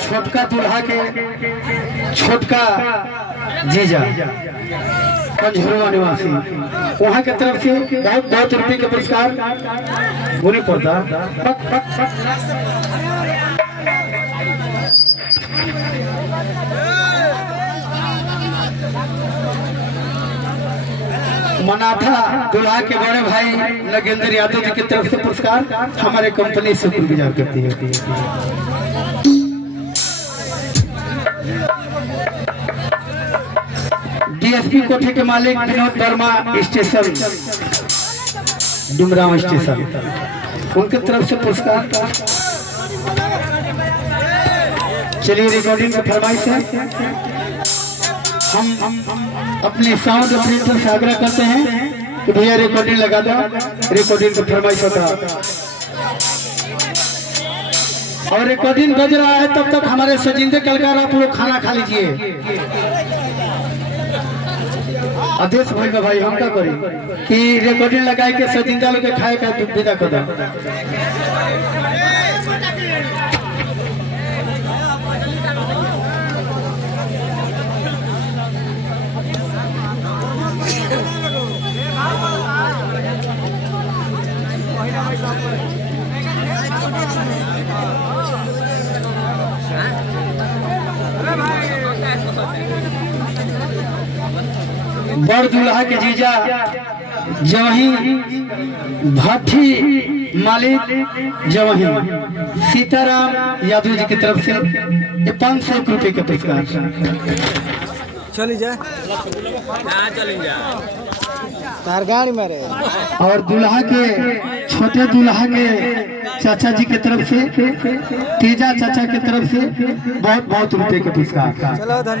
छोटका दूल्हा के छोटका जीजा पंजहरवा निवासी वहाँ के तरफ से बहुत बहुत रुपये के पुरस्कार होने पड़ता। मनाथा दूल्हा के बड़े भाई नगेंद्र यादव जी की तरफ से पुरस्कार हमारे कंपनी से गुजार करती है। डीएसपी कोठे के मालिक विनोद वर्मा स्टेशन डुमराव स्टेशन उनके तरफ से पुरस्कार। चलिए रिकॉर्डिंग की फरमाइश है। हम अपने साउंड ऑपरेटर से आग्रह करते हैं कि भैया रिकॉर्डिंग लगा दो। रिकॉर्डिंग की फरमाइश होता और रिकॉर्डिंग बज रहा है तब तक हमारे सजिंदे कलकार आप लोग खाना खा लीजिए। आदेश भाई भाई हम क्या करें कि रिकॉर्डिंग लगाए के सजिंदा लोग के खाए का विदा कर दो। बड़ दूल्हा के जीजा जवही भाठी मालिक जवही सीताराम यादव जी की तरफ से ये 500 रुपये के पुरस्कार। चली जा तार गाड़ी मारे। और दूल्हा के छोटे दूल्हा के चाचा जी की तरफ से तेजा चाचा की तरफ से बहुत बहुत रुपये के पुरस्कार। चलो धन